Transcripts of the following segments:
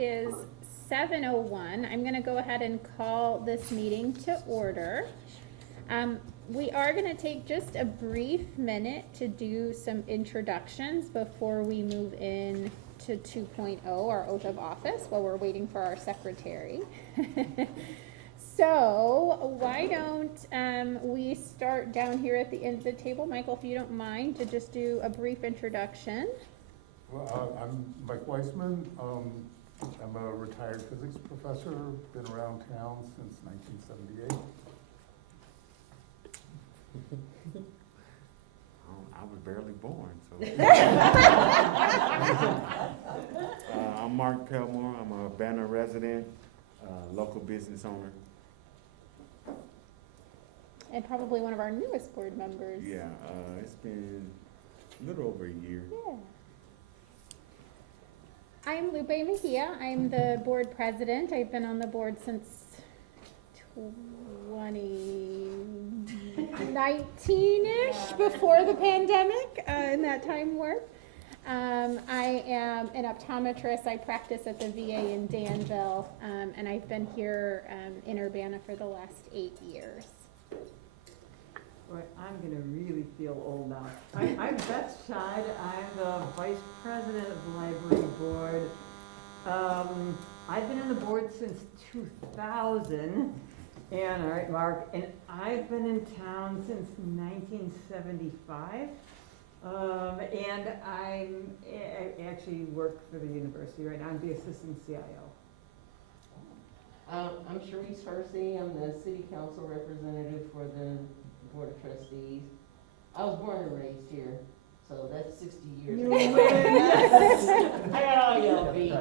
is 7:01. I'm going to go ahead and call this meeting to order. We are going to take just a brief minute to do some introductions before we move in to 2.0, our oath of office, while we're waiting for our secretary. So why don't we start down here at the end of the table, Michael, if you don't mind, to just do a brief introduction. Well, I'm Mike Weissman. I'm a retired physics professor, been around town since 1978. I was barely born, so. I'm Mark Pelmore. I'm a Urbana resident, local business owner. And probably one of our newest board members. Yeah, it's been a little over a year. Yeah. I'm Lupe Mejia. I'm the board president. I've been on the board since 2019-ish, before the pandemic, in that time warp. I am an optometrist. I practice at the VA in Danville, and I've been here in Urbana for the last 8 years. Boy, I'm gonna really feel old now. I'm Beth Scheid. I'm the vice president of the library board. I've been on the board since 2000. And, all right, Mark, and I've been in town since 1975. And I actually work for the university right now. I'm the assistant CIO. I'm Sharice Hersey. I'm the city council representative for the Board of Trustees. I was born and raised here, so that's 60 years. You win. I got all y'all beat.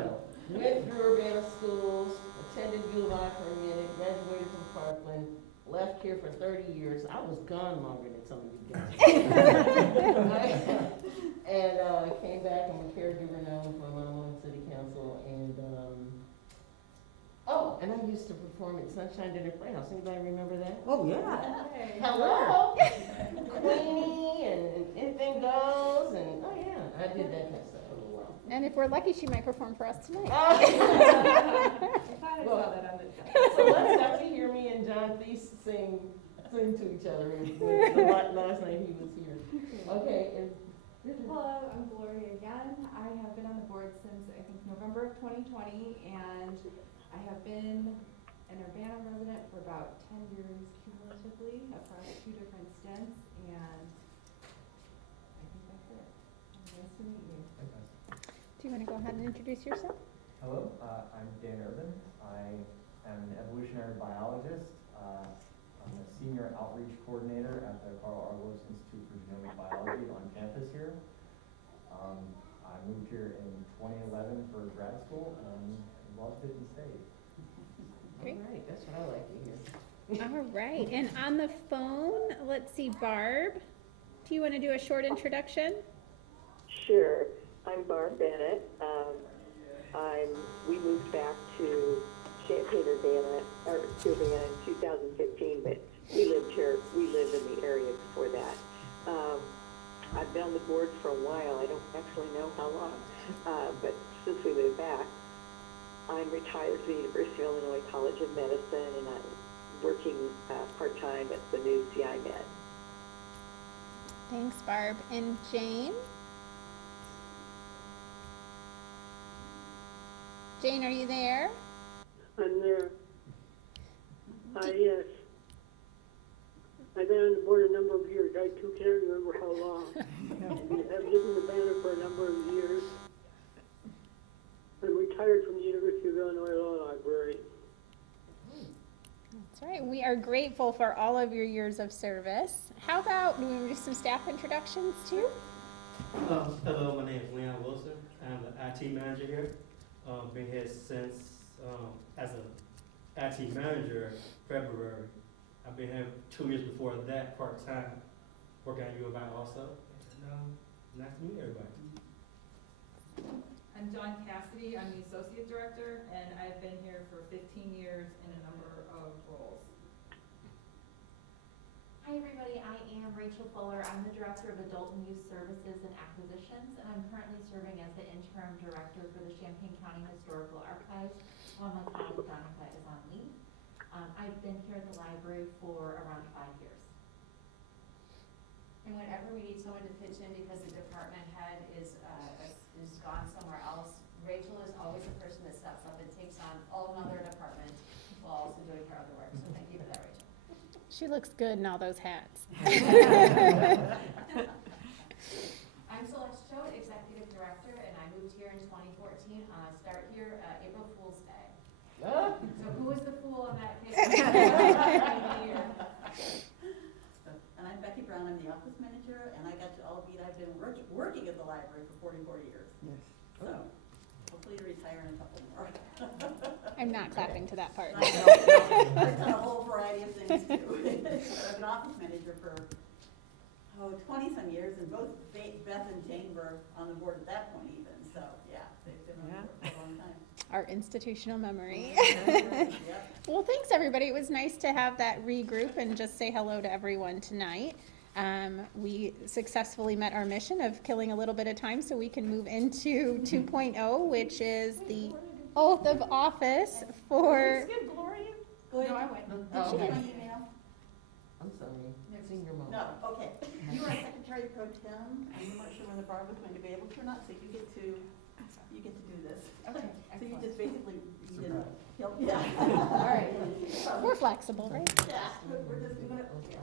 Went through Urbana schools, attended U of I for a minute, graduated from Parkland, left here for 30 years. I was gone longer than some of you guys. And came back. I'm a caregiver now with my mom on city council. And and I used to perform at Sunshine Dinner Playhouse. Anybody remember that? Oh, yeah. Hello, Queenie, and anything goes, and oh yeah, I did that kind of stuff for a little while. And if we're lucky, she might perform for us tonight. Well, so let's have to hear me and John Thies sing to each other. With the last night he was here. Okay, and Hello, I'm Gloria again. I have been on the board since I think November of 2020, and I have been an Urbana resident for about 10 years cumulatively across 2 different stints, and I think that's it. Nice to meet you. Do you want to go ahead and introduce yourself? Hello, I'm Dan Urban. I am an evolutionary biologist. I'm a senior outreach coordinator at the Carl Arlos Institute for Genomic Biology on campus here. I moved here in 2011 for grad school and loved it and stayed. Great. all right, that's what I like to hear. All right, and on the phone, let's see, Barb, do you want to do a short introduction? Sure. I'm Barb Bennett. We moved back to Champaign, Urbana in 2015, but we lived in the area before that. I've been on the board for a while. I don't actually know how long, but since we moved back, I'm retired from the University of Illinois College of Medicine, and I'm working part-time at the new CI Med. Thanks, Barb. And Jane? Jane, are you there? I'm there. Yes. I've been on the board a number of years. I too can't remember how long. I've lived in Urbana for a number of years. I'm retired from the University of Illinois Law Library. That's right. We are grateful for all of your years of service. How about, do we do some staff introductions too? Hello, my name is Leon Wilson. I'm the IT manager here. Been here since, as a IT manager, February. I've been here 2 years before that, part-time, working at U of I also. And, nice to meet everybody. I'm John Cassidy. I'm the associate director, and I've been here for 15 years in a number of roles. Hi everybody, I am Rachel Fuller. I'm the Director of Adult and Youth Services and Acquisitions, and I'm currently serving as the Interim Director for the Champaign County Historical Archives. while my colleague Monica is on leave. I've been here at the library for around 5 years. And whenever we need someone to pitch in because the department head is gone somewhere else, Rachel is always the person that steps up and takes on another department while also doing her other work. So thank you for that, Rachel. She looks good in all those hats. I'm Celeste Cho, Executive Director, and I moved here in 2014. I start here April Fool's Day. So who was the fool on that case? And I'm Becky Brown, I'm the office manager, and I got you all beat. I've been working at the library for 44 years. Yes. So hopefully to retire in a couple more. I'm not clapping to that part. I've done a whole variety of things too. I've been office manager for 20-some years, and both Beth and Jane were on the board at that point even. So yeah, they've been on the board for a long time. Our institutional memory. Yep. Well, thanks everybody. It was nice to have that regroup and just say hello to everyone tonight. We successfully met our mission of killing a little bit of time so we can move into 2.0, which is the oath of office for. Skip Gloria? Go ahead. No, I went. Did Oh, you get okay. my email? I'm sorry, senior mom. No, okay. You are Secretary Pro Tem. I'm not sure whether Barbara's going to be able to or not, so you get to do this. Okay, So you excellent. just basically, you didn't help, yeah. All right. We're flexible, right? Yeah, we're just doing it, yeah.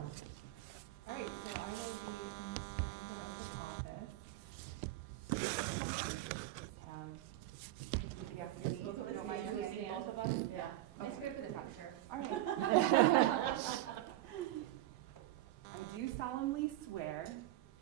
All right, so I will be in the office. You have to Both of us don't mind stand. you seeing both of us? Yeah. It's good for the picture. All right. I do solemnly swear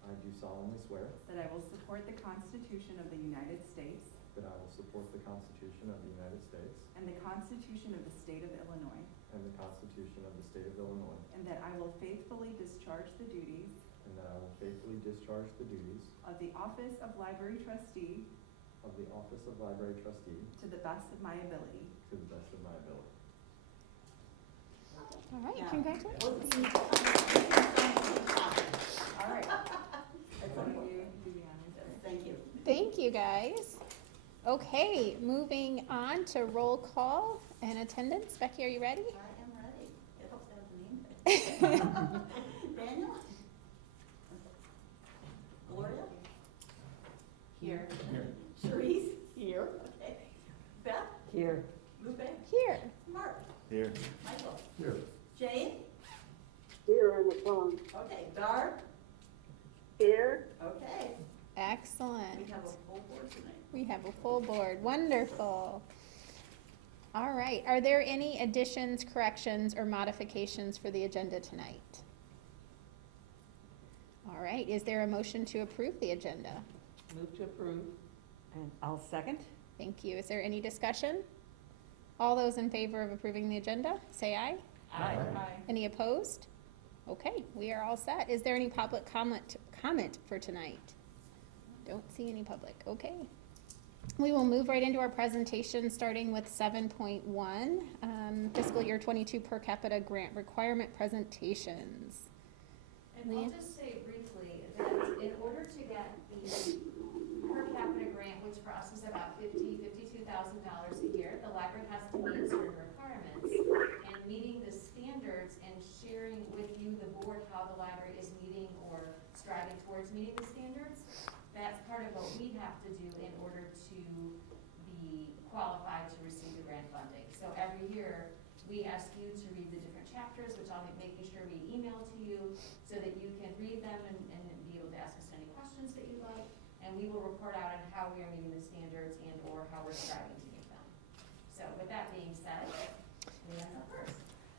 I do solemnly swear that I will support the Constitution of the United States that I will support the Constitution of the United States and the Constitution of the State of Illinois, and the Constitution of the State of Illinois, and that I will faithfully discharge the duties and that I will faithfully discharge the duties of the Office of Library Trustee of the Office of Library Trustee to the best of my ability. to the best of my ability. All right, Yeah. congratulations. All right. One of you do the honors. Thank you. Thank you, guys. Okay, moving on to roll call and attendance. Becky, are you ready? I am ready. It helps to have the name. Daniel? Gloria? Here. Cherise? Here. Okay. Beth? Here. Lupe? Here. Mark? Here. Michael? Here. Jane? Here on the phone. Okay. Dar? Here. Okay. Excellent. We have a full board tonight. We have a full board. Wonderful. All right. Are there any additions, corrections, or modifications for the agenda tonight? All right. Is there a motion to approve the agenda? Move to approve. And I'll second. Thank you. Is there any discussion? All those in favor of approving the agenda, say aye. Aye. Any opposed? Okay, we are all set. Is there any public comment for tonight? Don't see any public. Okay. We will move right into our presentation, starting with 7.1, fiscal year 22 per capita grant requirement presentations. And I'll just say briefly that in order to get the per capita grant, which for us is about $52,000 a year, the library has to meet certain requirements. And meeting the standards and sharing with you, the board, how the library is meeting or striving towards meeting the standards, that's part of what we have to do in order to be qualified to receive the grant funding. So every year, we ask you to read the different chapters, which I'll be making sure we email to you so that you can read them and be able to ask us any questions that you like. And we will report out on how we are meeting the standards and or how we're striving to meet them. So with that being said, Leon's up first.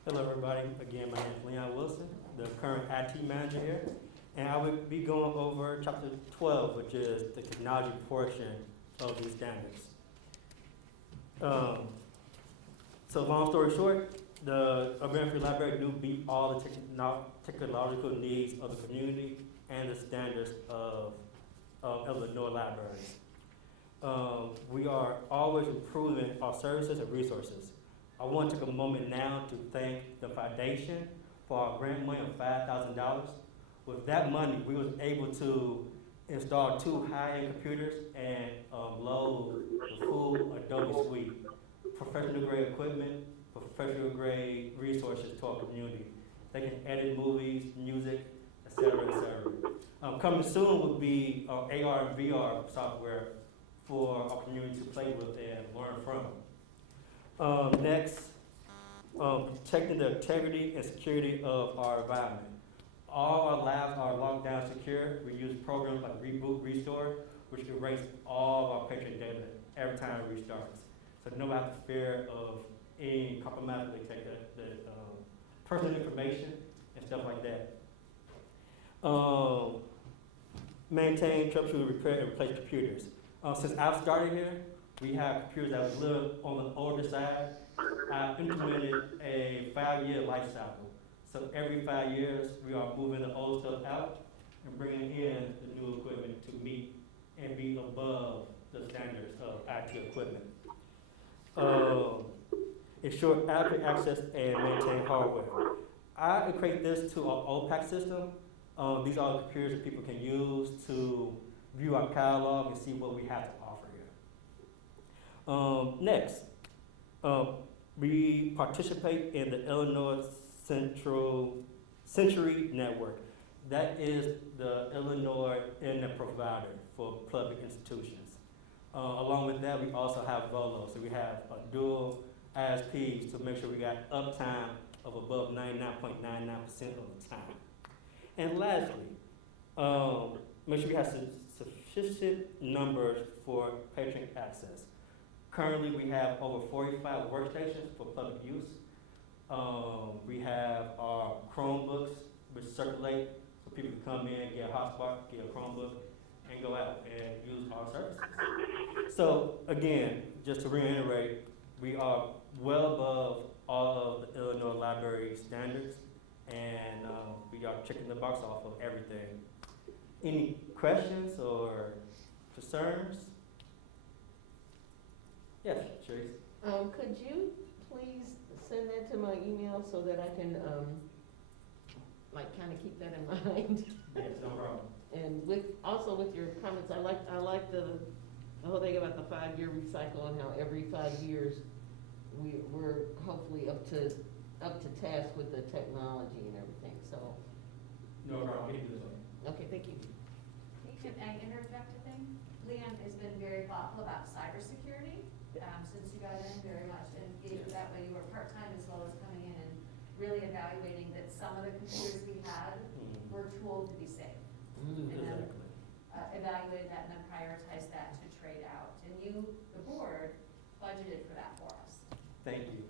Hello, everybody. Again, my name is Leon Wilson, the current IT manager here. And I will be going over chapter 12, which is the technology portion of these standards. So long story short, the Urbana Free Library do meet all the technological needs of the community and the standards of Illinois libraries. We are always improving our services and resources. I want to take a moment now to thank the foundation for our grant money of $5,000. With that money, we was able to install 2 high-end computers and load the full Adobe suite professional grade equipment, professional grade resources to our community. They can edit movies, music, et cetera, et cetera. Coming soon would be AR and VR software for our community to play with and learn from. Next, protecting the integrity and security of our environment. All our labs are locked down secure. We use programs like Reboot, Restore, which erase all of our patient data every time it restarts. So no have to fear of any compromising the personal information and stuff like that. Maintain, troubleshoot, repair, and replace computers. Since I've started here, we have computers that was a little on the older side. I've implemented a 5-year life cycle. So every 5 years, we are moving the old stuff out and bringing in the new equipment to meet and be above the standards of IT equipment. Ensure adequate access and maintain hardware. I equate this to our OPAC system. These are the computers that people can use to view our catalog and see what we have to offer here. Next, we participate in the Illinois Century Network. That is the Illinois internet provider for public institutions. Along with that, we also have VOLO. So we have a dual ISPs to make sure we got uptime of above 99.99% of the time. And lastly, make sure we have sufficient numbers for patron access. Currently, we have over 45 workstations for public use. We have our Chromebooks, which circulate so people can come in, get a hotspot, get a Chromebook, and go out and use our services. So again, just to reiterate, we are well above all of the Illinois library standards, and we are checking the box off of everything. Any questions or concerns? Yes, Trace. Could you please send that to my email so that I can, kind of keep that in mind? Yes, no problem. And also with your comments, I like the whole thing about the 5-year recycle and how every 5 years we're hopefully up to task with the technology and everything, so. No problem, we can do that. Okay, thank you. Can I interject a thing? Leon has been very thoughtful about cybersecurity, since you got in, very much engaged that way. You were part-time as well as coming in and really evaluating that some of the computers we had were tooled to be safe. And then evaluated that and then prioritized that to trade out. And you, the board, budgeted for that for us. Thank you.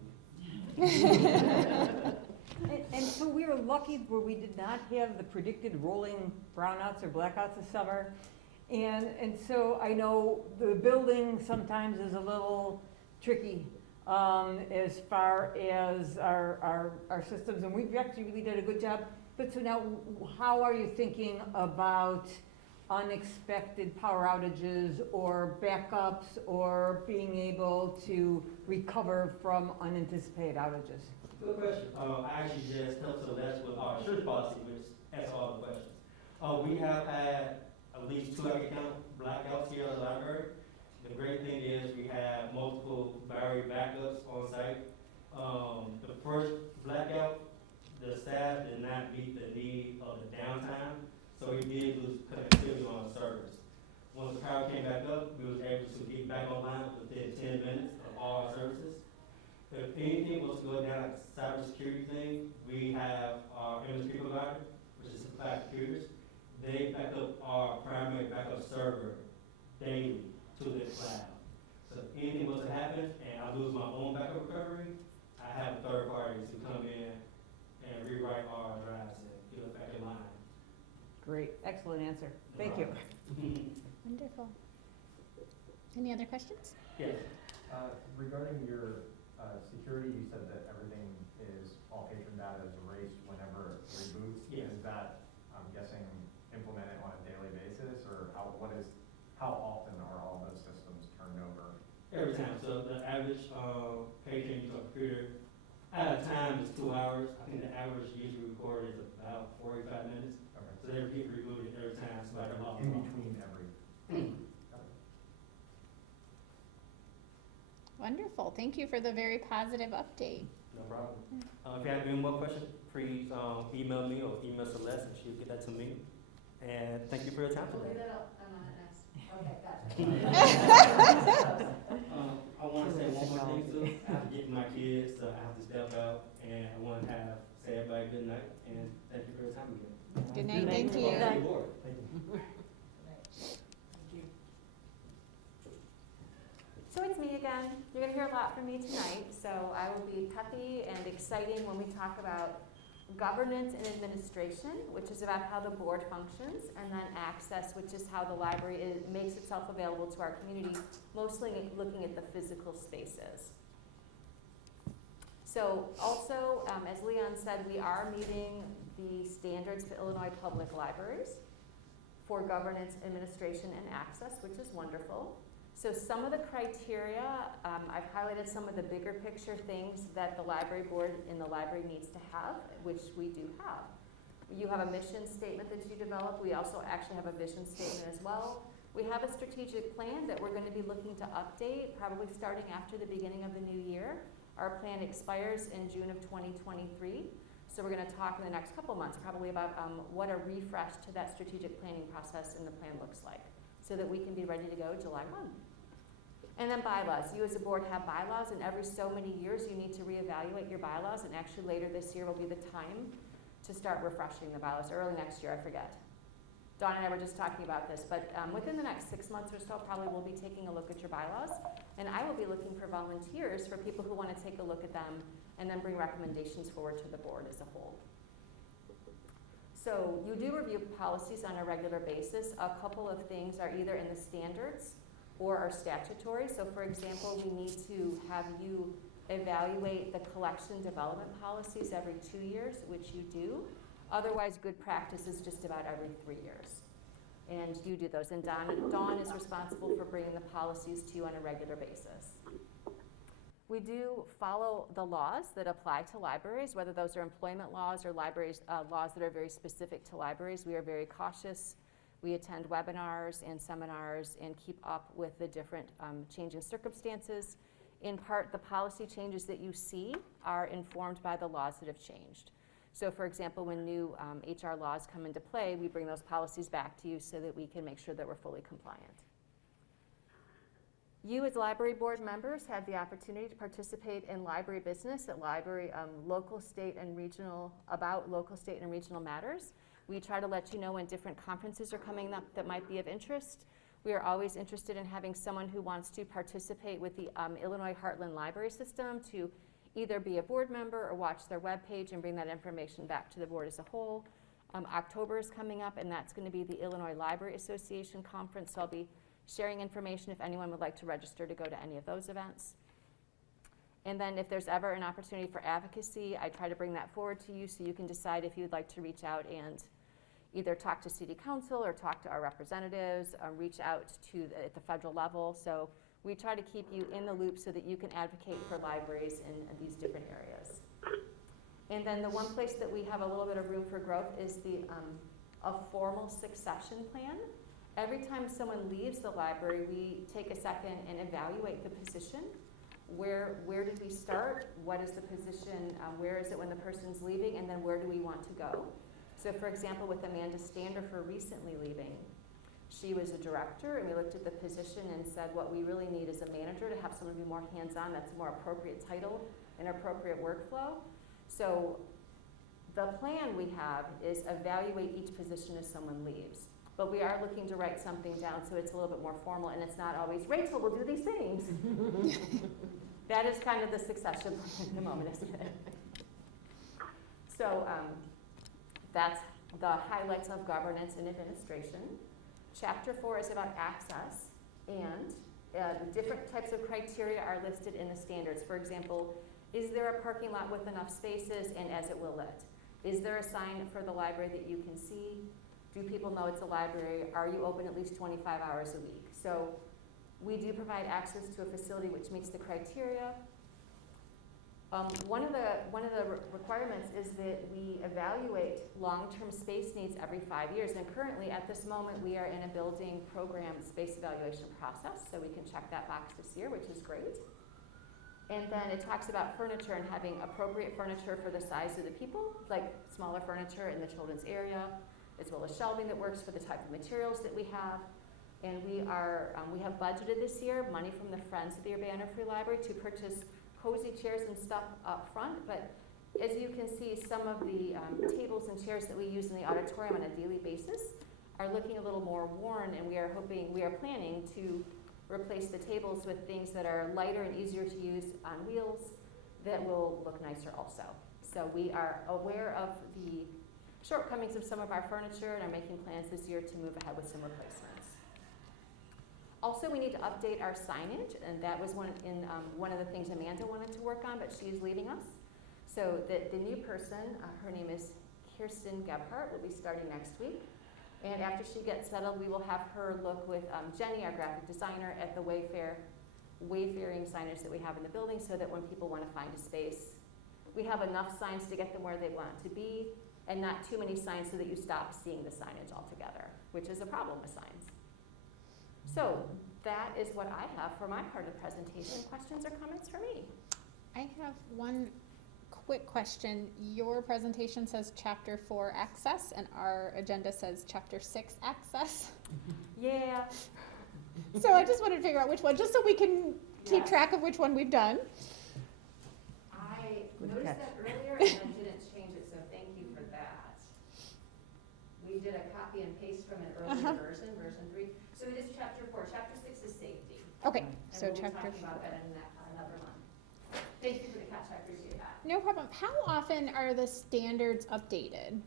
And so we were lucky where we did not have the predicted rolling brownouts or blackouts this summer. And so I know the building sometimes is a little tricky as far as our systems, and we've actually really did a good job. But so now, how are you thinking about unexpected power outages or backups or being able to recover from unanticipated outages? Good question. I actually just helped Celeste with our insurance policy, which answers all the questions. We have had at least 2 blackouts here at the library. The great thing is we have multiple battery backups on site. The first blackout, the staff did not meet the need of the downtime, so we did lose connectivity on the servers. Once the power came back up, we was able to get back online within 10 minutes of all our services. If anything was to go down like a cybersecurity thing, we have our MSP provider, which is Supply Computers. They back up our primary backup server daily to the cloud. So if anything was to happen and I lose my own backup recovery, I have third parties to come in and rewrite our drives and get us back in line. Great, excellent answer. Thank you. Wonderful. Any other questions? Yes. Regarding your security, you said that everything is, all patron data is erased whenever it reboots. Yes. Is that, I'm guessing, implemented on a daily basis, or how often are all those systems turned over? Every time. So the average patron uses a computer at a time is 2 hours. I think the average user record is about 45 minutes. Okay. So they repeat rebooted every time. So like in between every. Wonderful. Thank you for the very positive update. No problem. If you have any more questions, please email me or email Celeste and she'll get that to me. And thank you for your time We'll leave today. that up, I'm on it next. Okay, gotcha. I want to say one more thing too. I have to get my kids, so I have to step out, and I want to say everybody good night, and thank you for your time again. Good night, thank Welcome you. to the board. Thank you. So it's me again. You're going to hear a lot from me tonight, so I will be peppy and exciting when we talk about governance and administration, which is about how the board functions, and then access, which is how the library makes itself available to our community, mostly looking at the physical spaces. So also, as Leon said, we are meeting the standards for Illinois public libraries for governance, administration, and access, which is wonderful. So some of the criteria, I've highlighted some of the bigger picture things that the library board in the library needs to have, which we do have. You have a mission statement that you develop. We also actually have a vision statement as well. We have a strategic plan that we're going to be looking to update, probably starting after the beginning of the new year. Our plan expires in June of 2023. So we're going to talk in the next couple of months probably about what a refresh to that strategic planning process in the plan looks like, so that we can be ready to go July 1. And then bylaws. You as a board have bylaws, and every so many years you need to reevaluate your bylaws, and actually later this year will be the time to start refreshing the bylaws, early next year, I forget. Dawn and I were just talking about this, but within the next 6 months or so, probably we'll be taking a look at your bylaws, and I will be looking for volunteers, for people who want to take a look at them, and then bring recommendations forward to the board as a whole. So you do review policies on a regular basis. A couple of things are either in the standards or are statutory. So for example, we need to have you evaluate the collection development policies every 2 years, which you do. Otherwise, good practice is just about every 3 years. And you do those. And Dawn is responsible for bringing the policies to you on a regular basis. We do follow the laws that apply to libraries, whether those are employment laws or libraries laws that are very specific to libraries. We are very cautious. We attend webinars and seminars and keep up with the different changing circumstances. In part, the policy changes that you see are informed by the laws that have changed. So for example, when new HR laws come into play, we bring those policies back to you so that we can make sure that we're fully compliant. You as library board members have the opportunity to participate in library business at library local, state, and regional matters. We try to let you know when different conferences are coming up that might be of interest. We are always interested in having someone who wants to participate with the Illinois Heartland Library System to either be a board member or watch their webpage and bring that information back to the board as a whole. October is coming up, and that's going to be the Illinois Library Association Conference, so I'll be sharing information if anyone would like to register to go to any of those events. And then if there's ever an opportunity for advocacy, I try to bring that forward to you so you can decide if you'd like to reach out and either talk to City Council or talk to our representatives, reach out to at the federal level. So we try to keep you in the loop so that you can advocate for libraries in these different areas. And then the one place that we have a little bit of room for growth is a formal succession plan. Every time someone leaves the library, we take a second and evaluate the position. Where did we start? What is the position? Where is it when the person's leaving? And then where do we want to go? So for example, with Amanda Stander for recently leaving, she was a director, and we looked at the position and said what we really need is a manager to have someone be more hands-on. That's a more appropriate title and appropriate workflow. So the plan we have is evaluate each position as someone leaves. But we are looking to write something down so it's a little bit more formal, and it's not always, Rachel will do these things. That is kind of the succession plan at the moment, isn't it? So that's the highlights of governance and administration. Chapter 4 is about access, and different types of criteria are listed in the standards. For example, is there a parking lot with enough spaces and as it will lit? Is there a sign for the library that you can see? Do people know it's a library? Are you open at least 25 hours a week? So we do provide access to a facility which meets the criteria. One of the requirements is that we evaluate long-term space needs every 5 years. And currently, at this moment, we are in a building program space evaluation process, so we can check that box this year, which is great. And then it talks about furniture and having appropriate furniture for the size of the people, like smaller furniture in the children's area, as well as shelving that works for the type of materials that we have. And we have budgeted this year money from the Friends of the Urbana Free Library to purchase cozy chairs and stuff up front. But as you can see, some of the tables and chairs that we use in the auditorium on a daily basis are looking a little more worn, and we are planning to replace the tables with things that are lighter and easier to use on wheels that will look nicer also. So we are aware of the shortcomings of some of our furniture and are making plans this year to move ahead with some replacements. Also, we need to update our signage, and that was one of the things Amanda wanted to work on, but she's leaving us. So the new person, her name is Kirsten Gebhardt, will be starting next week. And after she gets settled, we will have her look with Jenny, our graphic designer, at the wayfaring signage that we have in the building, so that when people want to find a space, we have enough signs to get them where they want to be, and not too many signs so that you stop seeing the signage altogether, which is a problem with signs. So that is what I have for my part of the presentation. Questions or comments for me? I have one quick question. Your presentation says Chapter 4 access, and our agenda says Chapter 6 access. Yeah. So I just wanted to figure out which one, just so we can keep Yes. track of which one we've done. I Good noticed catch. that earlier and then didn't change it, so thank you for that. We did a copy and paste from an earlier version 3. So it is Chapter 4. Chapter 6 is safety. Okay, And so we'll be Chapter talking about that in another month. Thank you for the catch, I appreciate that. No problem. How often are the standards updated?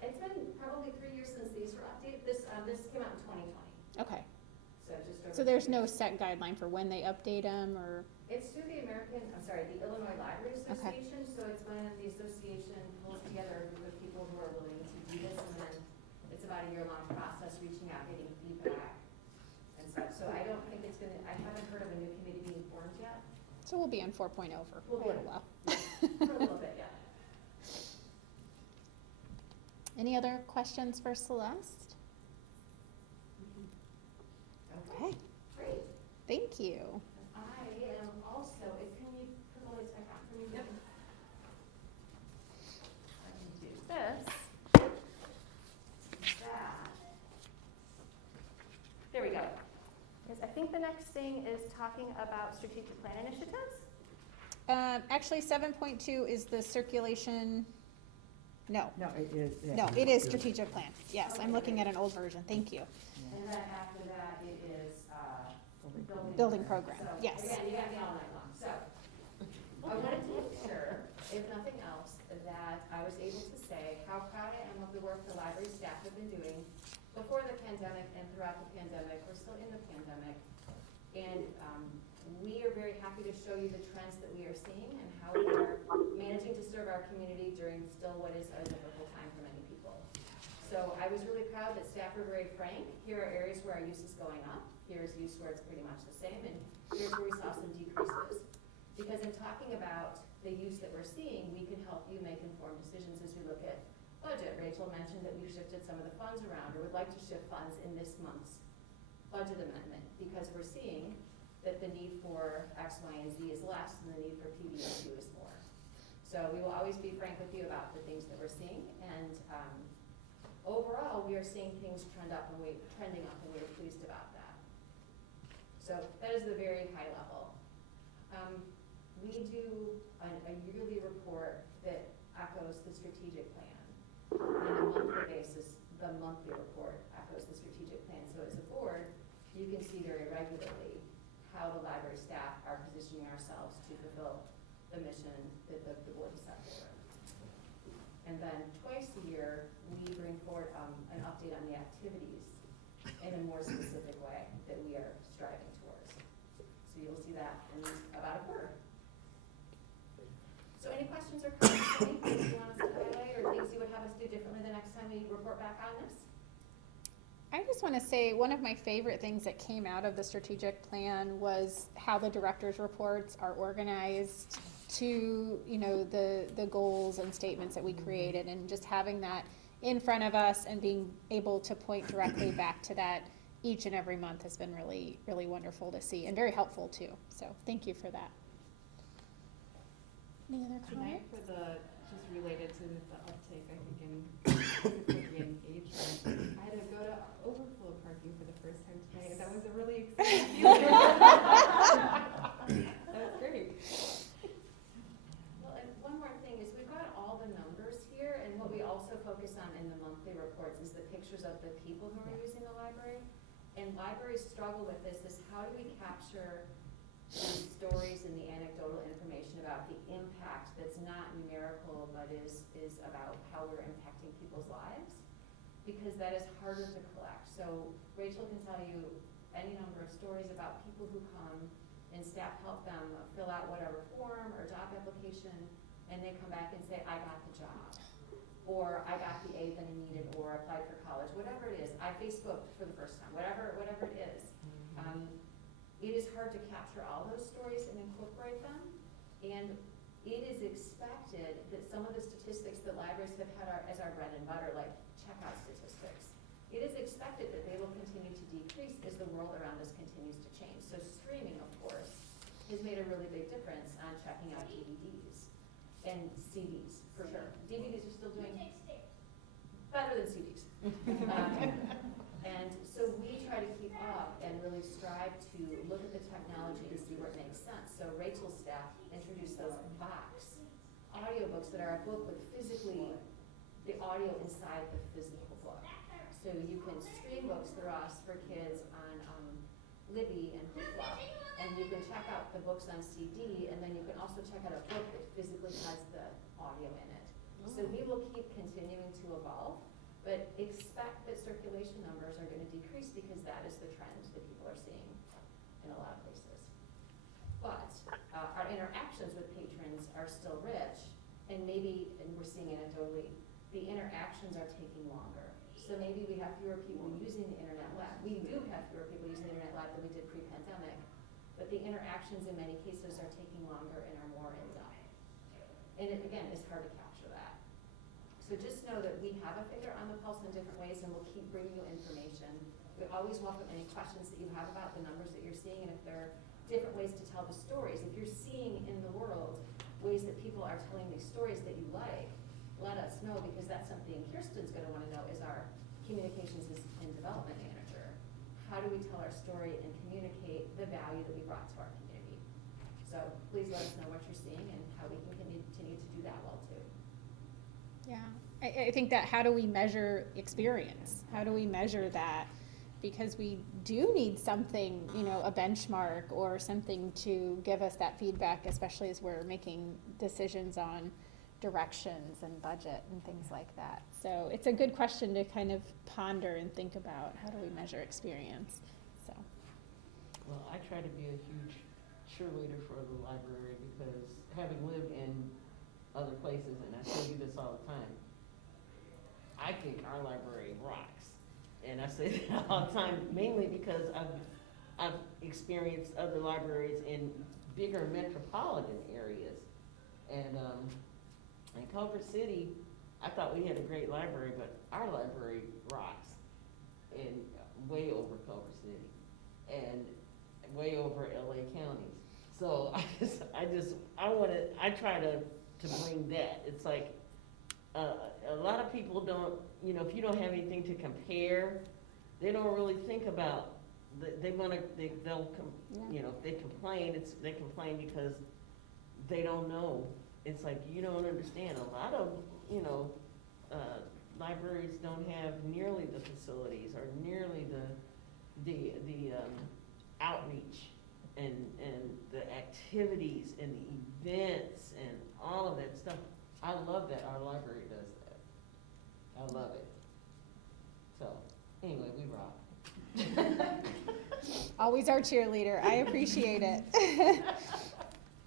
It's been probably 3 years since these were updated. This came out in 2020, Okay, so just over so there's 2 no years. set guideline for when they update them, or? It's through the Illinois Library Okay. Association, so it's when the association pulls together a group of people who are willing to do this, and then it's about a year-long process, reaching out, getting feedback and stuff. So I don't think I haven't heard of a new committee being formed yet. So we'll be on 4.0 for We'll a be little while. For a little bit, yeah. Any other questions for Celeste? Okay, Great. thank you. I am also, can you put the lights back on for me? Yep. I can do this. That. There we go. Yes, I think the next thing is talking about strategic plan initiatives. Actually, 7.2 is the circulation, no, it is. yeah. no, it is strategic plan. Yes, I'm looking at an old version, thank you. And then after that, it is, Building program, So, yes. Again, you got me all night long, so. I wanted to make sure, if nothing else, that I was able to say how proud I am of the work the library staff have been doing before the pandemic and throughout the pandemic. We're still in the pandemic. And we are very happy to show you the trends that we are seeing and how we are managing to serve our community during still what is a difficult time for many people. So I was really proud that staff were very frank. Here are areas where our use is going up. Here's use where it's pretty much the same, and here's where we saw some decreases. Because in talking about the use that we're seeing, we can help you make informed decisions as we look at budget. Rachel mentioned that we've shifted some of the funds around, or would like to shift funds in this month's budget amendment, because we're seeing that the need for X, Y, and Z is less, and the need for PBS2 is more. So we will always be frank with you about the things that we're seeing, and overall, we are seeing things trending up, and we're pleased about that. So that is the very high level. We do a yearly report that echoes the strategic plan. On a monthly basis, the monthly report echoes the strategic plan. So as a board, you can see very regularly how the library staff are positioning ourselves to fulfill the mission that the board has set forward. And then twice a year, we bring forward an update on the activities in a more specific way that we are striving towards. So you'll see that in about a quarter. So any questions or comments for me, things you want us to highlight, or things you would have us do differently the next time we report back on this? I just want to say one of my favorite things that came out of the strategic plan was how the director's reports are organized to, the goals and statements that we created, and just having that in front of us and being able to point directly back to that each and every month has been really, really wonderful to see and very helpful too. So thank you for that. Any other Tonight comments? for the, just related to the uptake, I think, in the engagement, I had to go to overflow parking for the first time today, and that was a really exciting feeling. That was great. Well, and one more thing is we've got all the numbers here, and what we also focus on in the monthly reports is the pictures of the people who are using the library. And libraries struggle with this, is how do we capture the stories and the anecdotal information about the impact that's not numerical, but is about how we're impacting people's lives? Because that is harder to collect. So Rachel can tell you any number of stories about people who come and staff help them fill out whatever form or job application, and they come back and say, I got the job, or I got the aid that I needed, or applied for college, whatever it is. I Facebooked for the first time, whatever it is. It is hard to capture all those stories and incorporate them, and it is expected that some of the statistics that libraries have had as our bread and butter, like checkout statistics, it is expected that they will continue to decrease as the world around us continues to change. So streaming, of course, has made a really big difference on checking out DVDs and CDs, for sure. DVDs are still doing better than CDs. And so we try to keep up and really strive to look at the technology to see where it makes sense. So Rachel's staff introduced those Vox audiobooks that are a book with physically the audio inside the physical book. So you can stream books through us for kids on Libby and Hoopla, and you can check out the books on CD, and then you can also check out a book that physically has the audio in it. So we will keep continuing to evolve, but expect that circulation numbers are going to decrease because that is the trend that people are seeing in a lot of places. But our interactions with patrons are still rich, and maybe, and we're seeing anecdotally, the interactions are taking longer. So maybe we have fewer people using the internet lab. We do have fewer people using the internet lab than we did pre-pandemic, but the interactions in many cases are taking longer and are more in-depth. And it, again, is hard to capture that. So just know that we have a finger on the pulse in different ways, and we'll keep bringing you information. We always welcome any questions that you have about the numbers that you're seeing, and if there are different ways to tell the stories. If you're seeing in the world ways that people are telling these stories that you like, let us know, because that's something Kirsten's going to want to know as our communications and development manager. How do we tell our story and communicate the value that we brought to our community? So please let us know what you're seeing and how we can continue to do that well too. Yeah, I think that how do we measure experience? How do we measure that? Because we do need something, you know, a benchmark or something to give us that feedback, especially as we're making decisions on directions and budget and things like that. So it's a good question to kind of ponder and think about, how do we measure experience? So. Well, I try to be a huge cheerleader for the library because having lived in other places, and I tell you this all the time, I think our library rocks. And I say that all the time, mainly because I've experienced other libraries in bigger metropolitan areas. And in Culver City, I thought we had a great library, but our library rocks, and way over Culver City, and way over LA County. So I try to bring that. It's like, a lot of people don't, you know, if you don't have anything to compare, they don't really think about, they complain, they complain because they don't know. It's like, you don't understand. A lot of, you know, libraries don't have nearly the facilities or nearly the outreach and the activities and the events and all of that stuff. I love that our library does that. I love it. So, anyway, we rock. Always our cheerleader. I appreciate it.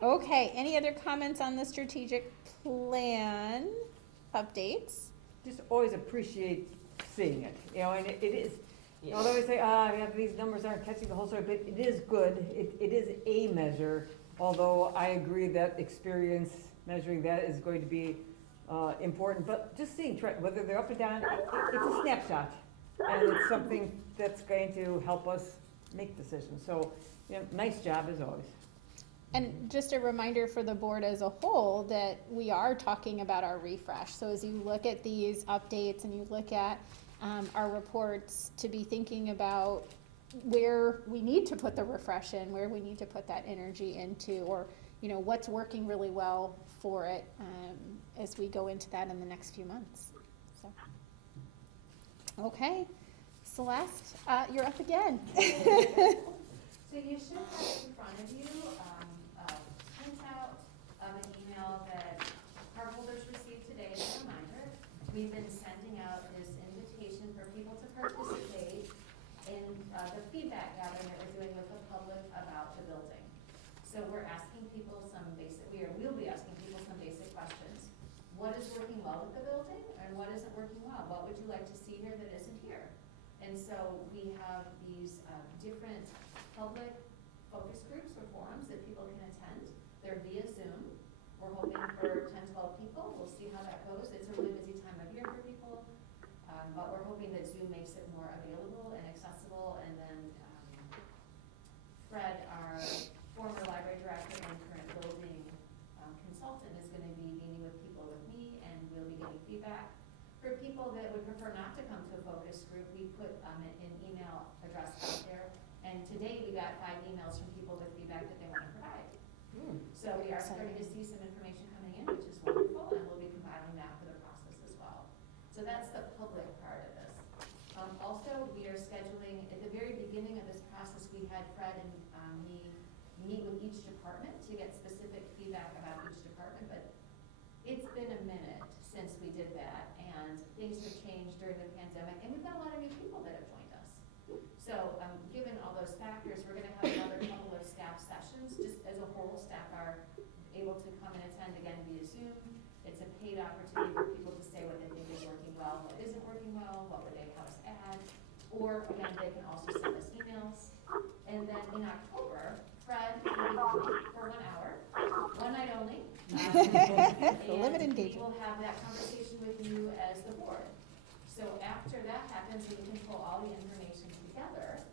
Okay, any other comments on the strategic plan updates? Just always appreciate seeing it, you know, and it is, Yeah. although we say, these numbers aren't catching the whole story, but it is good, it is a measure, although I agree that experience, measuring that is going to be important, but just seeing, whether they're up and down, it's a snapshot. and it's something that's going to help us make decisions. So, nice job as always. And just a reminder for the board as a whole that we are talking about our refresh. So as you look at these updates and you look at our reports, to be thinking about where we need to put the refresh in, where we need to put that energy into, or what's working really well for it as we go into that in the next few months. So, okay, Celeste, you're up again. So you should have in front of you a printout of an email that cardholders received today as a reminder. We've been sending out this invitation for people to participate in the feedback gathering that we're doing with the public about the building. So we're asking people we'll be asking people some basic questions. What is working well with the building and what isn't working well? What would you like to see here that isn't here? And so we have these different public focus groups or forums that people can attend. They're via Zoom. We're hoping for 10, 12 people. We'll see how that goes. It's a really busy time of year for people, but we're hoping that Zoom makes it more available and accessible. And then Fred, our former library director and current building consultant, is going to be meeting with people with me, and we'll be getting feedback. For people that would prefer not to come to a focus group, we put an email address out there. And today we got 5 emails from people with feedback that they want to provide. So we are starting to see some information coming in, which is wonderful, and we'll be compiling that for the process as well. So that's the public part of this. Also, we are scheduling, at the very beginning of this process, we had Fred and me meet with each department to get specific feedback about each department, but it's been a minute since we did that, and things have changed during the pandemic, and we've got a lot of new people that have joined us. So given all those factors, we're going to have another couple of staff sessions. Just as a whole, staff are able to come and attend again via Zoom. It's a paid opportunity for people to say what they think is working well, what isn't working well, what would they have us add. Or again, they can also send us emails. And then in October, Fred will be coming for 1 hour, one night only. Limited And we engagement. will have that conversation with you as the board. So after that happens, and we can pull all the information together,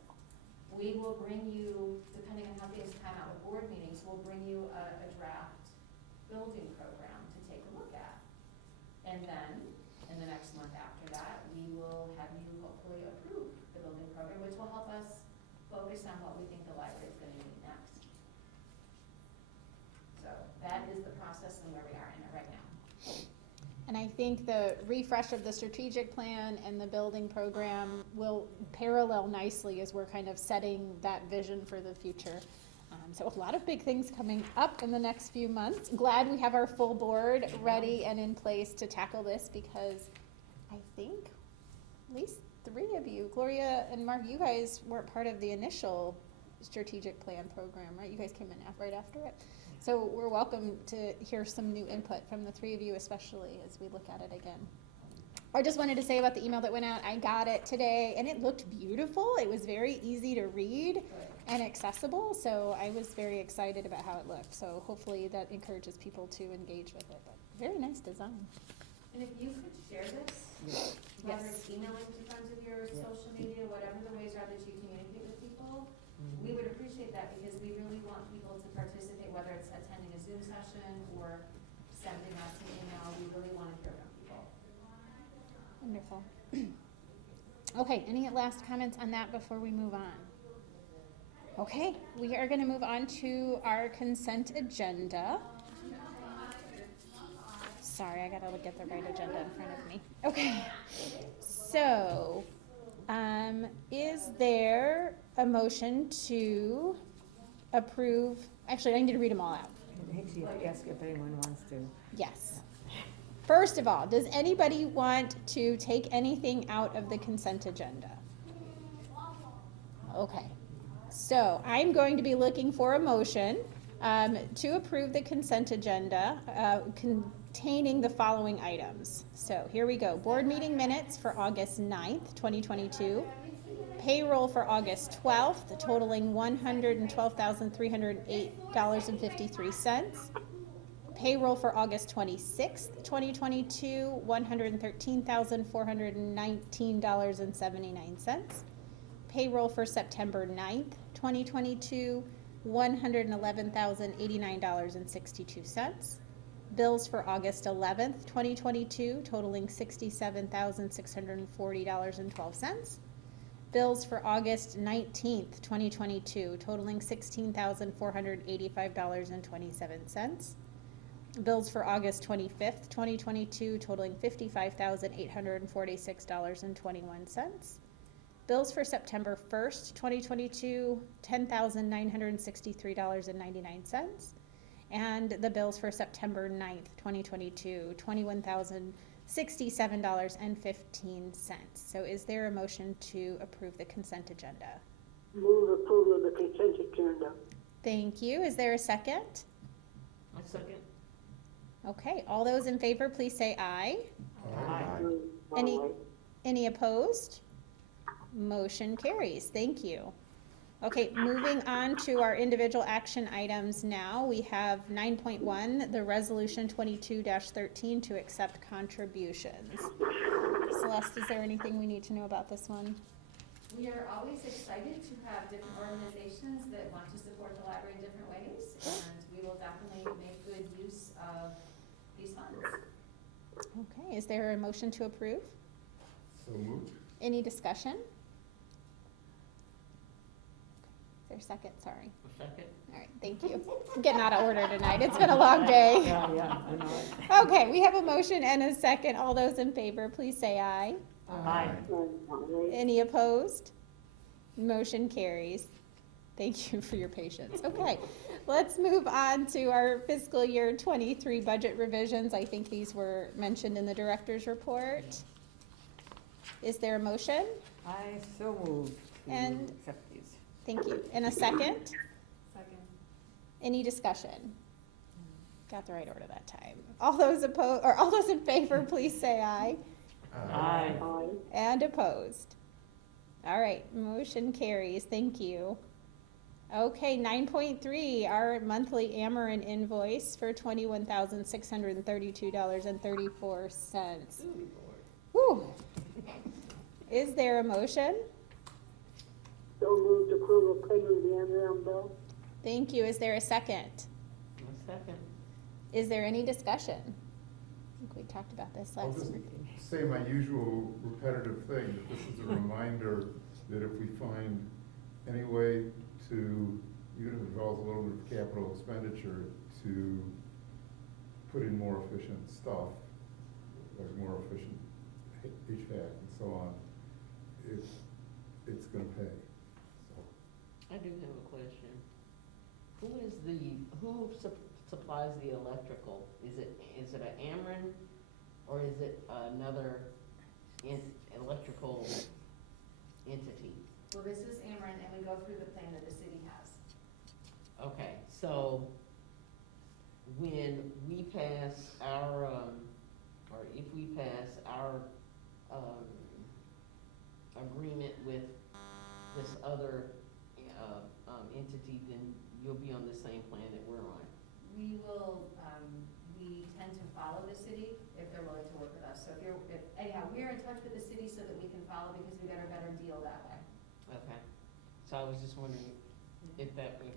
we will bring you, depending on how things come out with board meetings, we'll bring you a draft building program to take a look at. And then, in the next month after that, we will have you hopefully approve the building program, which will help us focus on what we think the library is going to need next. So that is the process and where we are in it right now. And I think the refresh of the strategic plan and the building program will parallel nicely as we're kind of setting that vision for the future. So a lot of big things coming up in the next few months. Glad we have our full board ready and in place to tackle this, because I think at least 3 of you, Gloria and Mark, you guys weren't part of the initial strategic plan program, right? You guys came in right after it. So we're welcome to hear some new input from the 3 of you, especially as we look at it again. I just wanted to say about the email that went out, I got it today and it looked beautiful. It was very easy to read and accessible, so I was very excited about how it looked. So hopefully that encourages people to engage with it. But very nice design. And if you could share this, whether it's emailing to friends of yours, social media, whatever the ways are that you communicate with people, we would appreciate that, because we really want people to participate, whether it's attending a Zoom session or sending us an email. We really want to hear from people. Wonderful. Okay, any last comments on that before we move on? Okay, we are going to move on to our consent agenda. Sorry, I gotta get the right agenda in front of me. Okay, so is there a motion to approve? Actually, I need to read them all out. Ask if anyone wants to. Yes. First of all, does anybody want to take anything out of the consent agenda? Okay. So I'm going to be looking for a motion to approve the consent agenda containing the following items. So here we go. Board meeting minutes for August 9th, 2022. Payroll for August 12th, totaling $112,308.53. Payroll for August 26th, 2022, $113,419.79. Payroll for September 9th, 2022, $111,089.62. Bills for August 11th, 2022, totaling $67,640.12. Bills for August 19th, 2022, totaling $16,485.27. Bills for August 25th, 2022, totaling $55,846.21. Bills for September 1st, 2022, $10,963.99. And the bills for September 9th, 2022, $21,067.15. So is there a motion to approve the consent agenda? Move approval of the consent agenda. Thank you. Is there a second? I second. Okay, all those in favor, please say aye. Any opposed? Motion carries. Thank you. Okay, moving on to our individual action items now. We have 9.1, the resolution 22-13 to accept contributions. Celeste, is there anything we need to know about this one? We are always excited to have different organizations that want to support the library in different ways, and we will definitely make good use of these funds. Okay, is there a motion to approve? So moved. Any discussion? Is there a second? Sorry. A second. All right, thank you. I'm getting out of order tonight. It's been a long day. Yeah, I know it. Okay, we have a motion and a second. All those in favor, please say aye. Aye. Any opposed? Motion carries. Thank you for your patience. Okay, let's move on to our fiscal year 23 budget revisions. I think these were mentioned in the director's report. Is there a motion? I so moved to And- accept these. Thank you. And a second? Second. Any discussion? Got the right order that time. All those all those in favor, please say aye. Aye. And opposed? All right, motion carries. Thank you. Okay, 9.3, our monthly Ameren invoice for $21,632.34. Whew. Is there a motion? So moved approval of payment of the Ameren bill. Thank you. Is there a second? A second. Is there any discussion? I think we talked about this I'll last just week. say my usual repetitive thing, that this is a reminder that if we find any way to, even if it involves a little bit of capital expenditure, to put in more efficient stuff, like more efficient HVAC and so on, it's gonna pay. So, I do have a question. Who supplies the electrical? Is it an Ameren or is it another electrical entity? Well, this is Ameren, and we go through the plan that the city has. Okay, so when we pass our, or if we pass our, agreement with this other, entity, then you'll be on the same plan that we're on. We will, we tend to follow the city if they're willing to work with us. So anyhow, we're in touch with the city so that we can follow because we got a better deal that way. Okay, so I was just wondering if that would,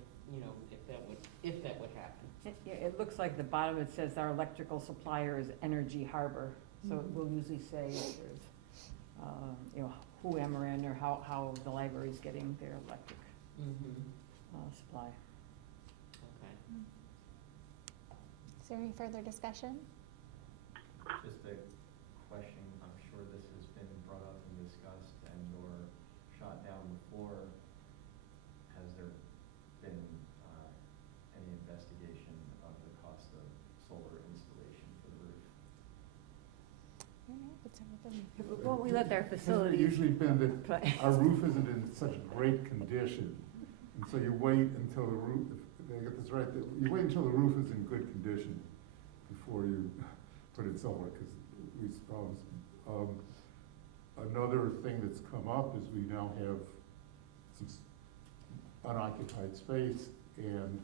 if that would happen. It looks like the bottom, it says our electrical supplier is Energy Harbor. So it will usually say, who Ameren or how the library is getting their electric supply. Okay. Is there any further discussion? Just a question, I'm sure this has been brought up and discussed and or shot down before. Has there been any investigation of the cost of solar installation for the roof? Well, we let their Hasn't it facilities. usually been that our roof isn't in such great condition, and so you wait until the roof, if I get this right, you wait until the roof is in good condition before you put in solar, because we suppose. Another thing that's come up is we now have some unoccupied space, and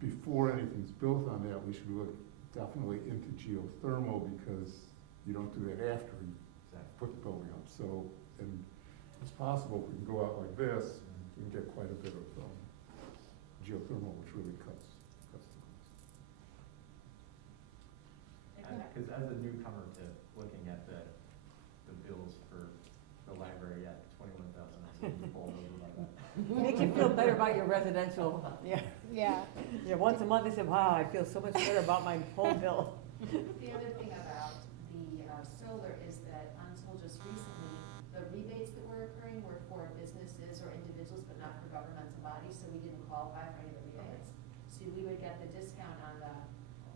before before anything's built on that, we should look definitely into geothermal, because you don't do that after you put the building up. So, and it's possible if we can go out like this, we can get quite a bit of geothermal, which really cuts the cost. Because as a newcomer to looking at the bills for the library at 21,000, I was bowled over by that. Make you feel better about your residential, yeah. Yeah. Yeah, once a month they say, wow, I feel so much better about my home bill. The other thing about the solar is that until just recently, the rebates that were occurring were for businesses or individuals, but not for governmental bodies, so we didn't qualify for any of the rebates. So we would get the discount on the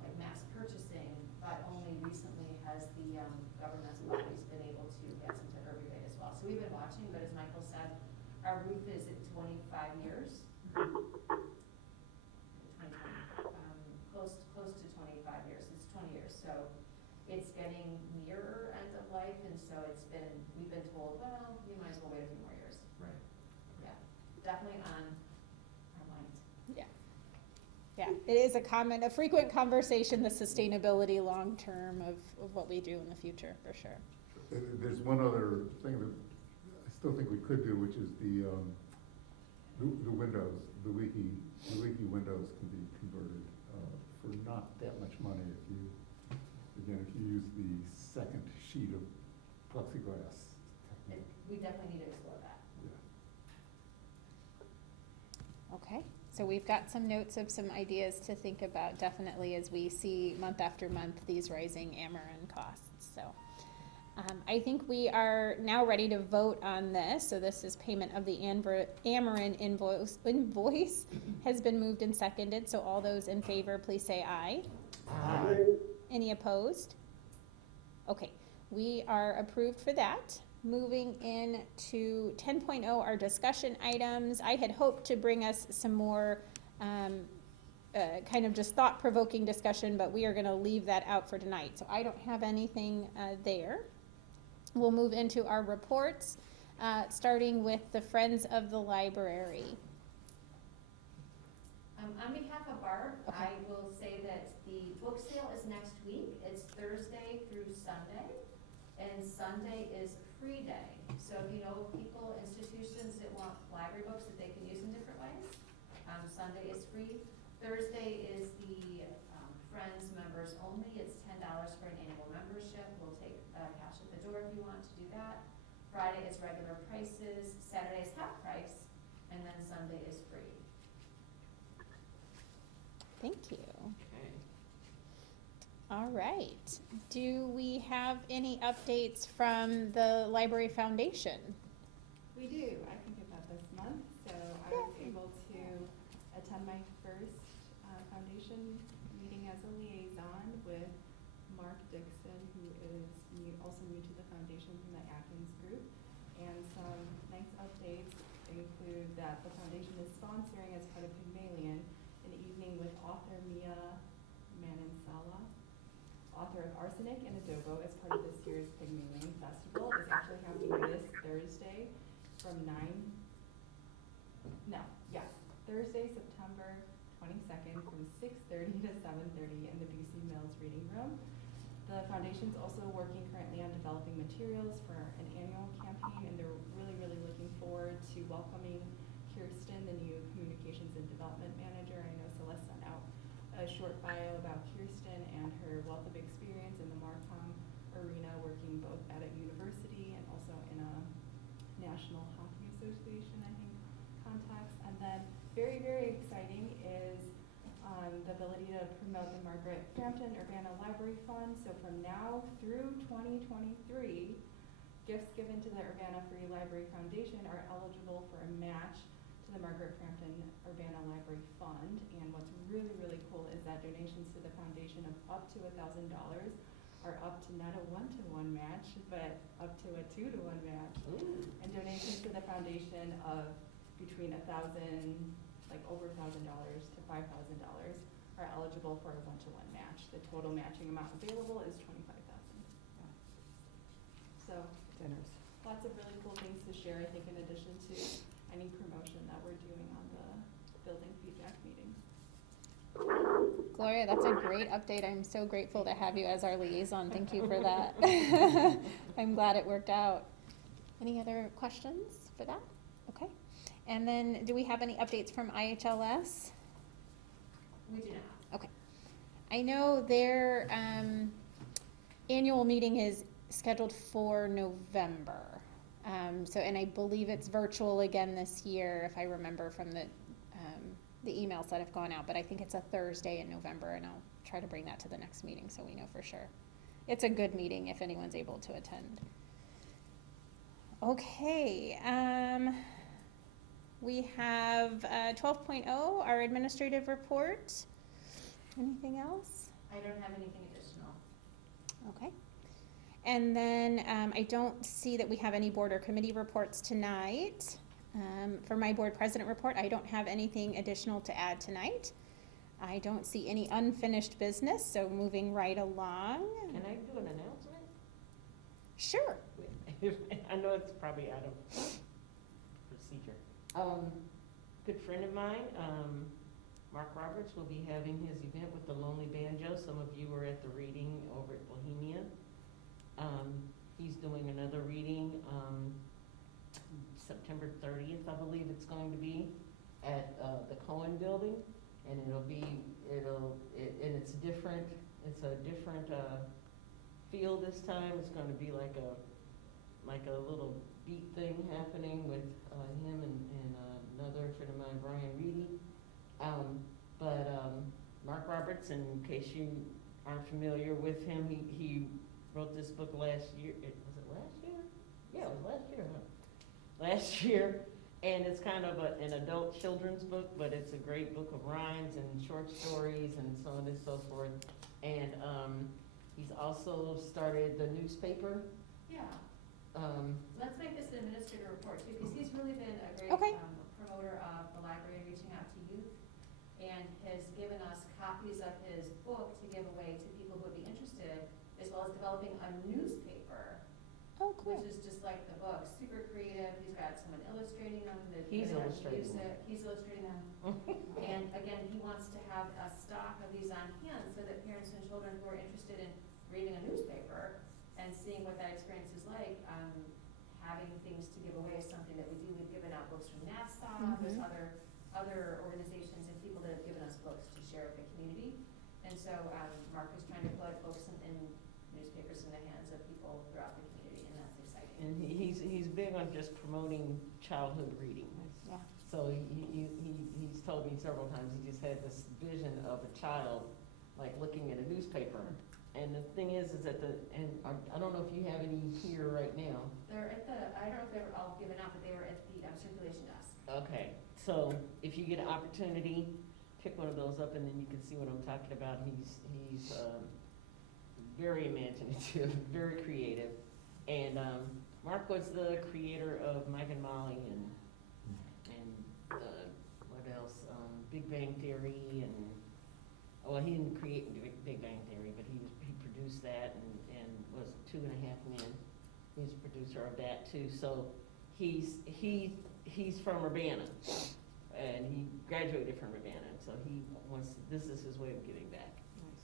like mass purchasing, but only recently has the governmental bodies been able to get some type of rebate as well. So we've been watching, but as Michael said, our roof is at 25 years. 20, close to 25 years. It's 20 years, so it's getting nearer end of life, and so we've been told, well, you might as well wait a few more years. Right. Yeah, definitely on our minds. Yeah. Yeah, it is a frequent conversation, the sustainability long-term of what we do in the future, for sure. There's one other thing that I still think we could do, which is the windows, the leaky windows can be converted for not that much money if you use the second sheet of plexiglass technique. We definitely need to explore that. Yeah. Okay, so we've got some notes of some ideas to think about, definitely, as we see month after month these rising Ameren costs. So I think we are now ready to vote on this. So this is payment of the Ameren invoice has been moved and seconded. So all those in favor, please say aye. Aye. Any opposed? Okay, we are approved for that. Moving into 10.0, our discussion items. I had hoped to bring us some more kind of just thought-provoking discussion, but we are going to leave that out for tonight. So I don't have anything there. We'll move into our reports, starting with the Friends of the Library. On behalf of Barb, Okay. I will say that the book sale is next week. It's Thursday through Sunday, and Sunday is free day. So if you know people, institutions that want library books that they can use in different ways, Sunday is free. Thursday is the Friends members only. It's $10 for an annual membership. We'll take cash at the door if you want to do that. Friday is regular prices. Saturday is half price, and then Sunday is free. Thank you. All right. Do we have any updates from the Library Foundation? We do. I can give that this month. So I was able to attend my first foundation meeting as a liaison with Mark Dixon, who is also new to the foundation from the Atkins group. And some nice updates include that the foundation is sponsoring, as part of Pygmalion, an evening with author Mia Manansala, author of Arsenic and Adobo, as part of this year's Pygmalion Festival. It's actually happening this Thursday from Thursday, September 22nd from 6:30 to 7:30 in the Busey Mills Reading Room. The foundation's also working currently on developing materials for an annual campaign, and they're really, really looking forward to welcoming Kirsten, the new Communications and Development Manager. I know Celeste sent out a short bio about Kirsten and her wealth of experience in the Marcom arena, working both at a university and also in a National Hockey Association, I think, context. And then very, very exciting is the ability to promote the Margaret Frampton Urbana Library Fund. So from now through 2023, gifts given to the Urbana Free Library Foundation are eligible for a match to the Margaret Frampton Urbana Library Fund. And what's really, really cool is that donations to the foundation of up to $1,000 are up to not a 1-to-1 match, but up to a 2-to-1 match. Ooh. And donations to the foundation of between over $1,000 to $5,000 are eligible for a 1-to-1 match. The total matching amount available is $25,000. So Generous. lots of really cool things to share, I think, in addition to any promotion that we're doing on the building feedback meetings. Gloria, that's a great update. I'm so grateful to have you as our liaison. Thank you for that. I'm glad it worked out. Any other questions for that? Okay. And then, do we have any updates from IHLS? We do not. Okay. I know their annual meeting is scheduled for November. So, and I believe it's virtual again this year, if I remember from the emails that have gone out, but I think it's a Thursday in November, and I'll try to bring that to the next meeting so we know for sure. It's a good meeting if anyone's able to attend. Okay, we have 12.0, our administrative report. Anything else? I don't have anything additional. Okay. And then I don't see that we have any board or committee reports tonight. For my board president report, I don't have anything additional to add tonight. I don't see any unfinished business, so moving right along. Can I do an announcement? Sure. I know it's probably out of procedure. Good friend of mine, Mark Roberts, will be having his event with the Lonely Banjo. Some of you were at the reading over at Bohemia. He's doing another reading, September 30th, I believe it's going to be, at the Cohen Building, and it's different. It's a different feel this time. It's going to be like a little beat thing happening with him and another friend of mine, Brian Reedy. Mark Roberts, in case you aren't familiar with him, he wrote this book last year. Was it last year? Yeah, it was last year, huh? Last year, and it's kind of an adult children's book, but it's a great book of rhymes and short stories and so on and so forth. And he's also started the newspaper. Yeah. Let's make this an administrative report too, because he's really been a great Okay. Promoter of the library, reaching out to youth, and has given us copies of his book to give away to people who would be interested, as well as developing a newspaper. Oh, cool. Which is just like the book, super creative. He's got someone illustrating them. He's illustrating them. He's illustrating them. And again, he wants to have a stock of these on hand so that parents and children who are interested in reading a newspaper and seeing what that experience is like, having things to give away is something that we do. We've given out books from NAFSA. There's other organizations and people that have given us books to share with the community. And so Mark is trying to put books in newspapers in the hands of people throughout the community, and that's exciting. And he's big on just promoting childhood reading. Yeah. So he's told me several times, he just had this vision of a child, like looking at a newspaper. And the thing is that I don't know if you have any here right now. They're at I don't know if they were all given out, but they were at the circulation desk. Okay, so if you get an opportunity, pick one of those up and then you can see what I'm talking about. He's very imaginative, very creative. And Mark was the creator of Mike and Molly and what else? Big Bang Theory and, well, he didn't create Big Bang Theory, but he produced that and was 2.5 Men. He's a producer of that too. So he's from Urbana, and he graduated from Urbana, so this is his way of giving back. Nice.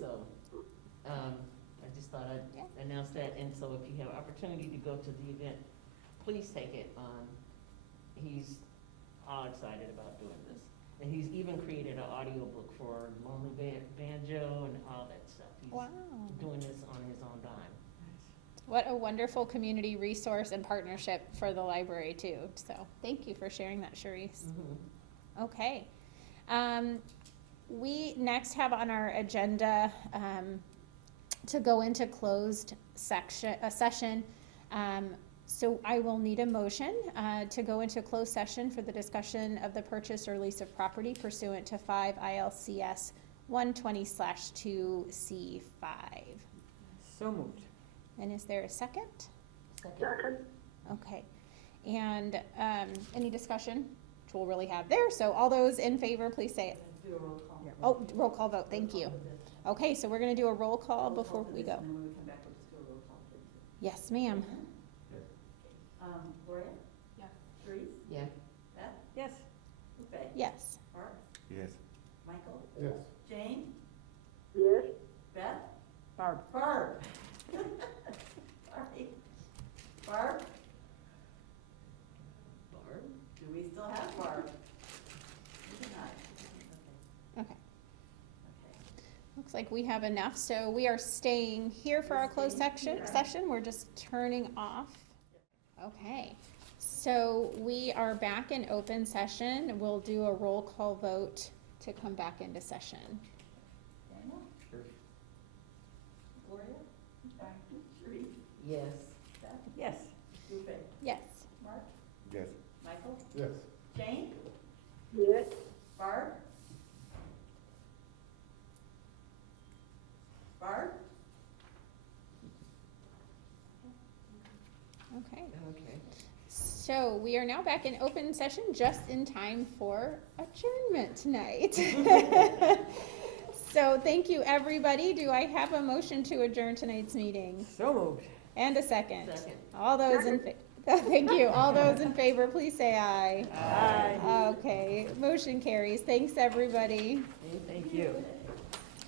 So I just thought I'd announce that, and so if you have opportunity to go to the event, please take it. He's all excited about doing this. And he's even created an audio book for Lonely Banjo and all that stuff. He's doing this on his own dime. What a wonderful community resource and partnership for the library too. So thank you for sharing that, Charisse. Mm-hmm. Okay. We next have on our agenda to go into closed session. So I will need a motion to go into closed session for the discussion of the purchase or lease of property pursuant to 5 ILCS 120/2C5. So moved. And is there a second? Second. Okay. And any discussion, which we'll really have there. So all those in favor, please say it. Do a roll call. Oh, roll call vote. Thank you. Okay, so we're going to do a roll call before we go. And then when we come back, we'll just do a roll call. Yes, ma'am. Gloria? Yeah. Therese? Yeah. Beth? Yes. Lupe? Yes. Mark? Yes. Michael? Yes. Jane? Yes? Beth? Barb. Barb. Sorry. Barb? Barb? Do we still have Barb? We do not. Okay, Okay. looks like we have enough, so we are staying here for our closed session. We're just turning off. Okay, so we are back in open session. We'll do a roll call vote to come back into session. Daniel? Sure. Gloria? Sheree? Yes. Beth? Yes. Lupe? Yes. Mark? Yes. Michael? Yes. Jane? Yes? Barb? Barb? Okay, Okay. so we are now back in open session just in time for adjournment tonight. So thank you, everybody. Do I have a motion to adjourn tonight's meeting? So moved. And a second? Second. All those in, thank you. All those in favor, please say aye. Aye. Okay, motion carries. Thanks, everybody. Thank you.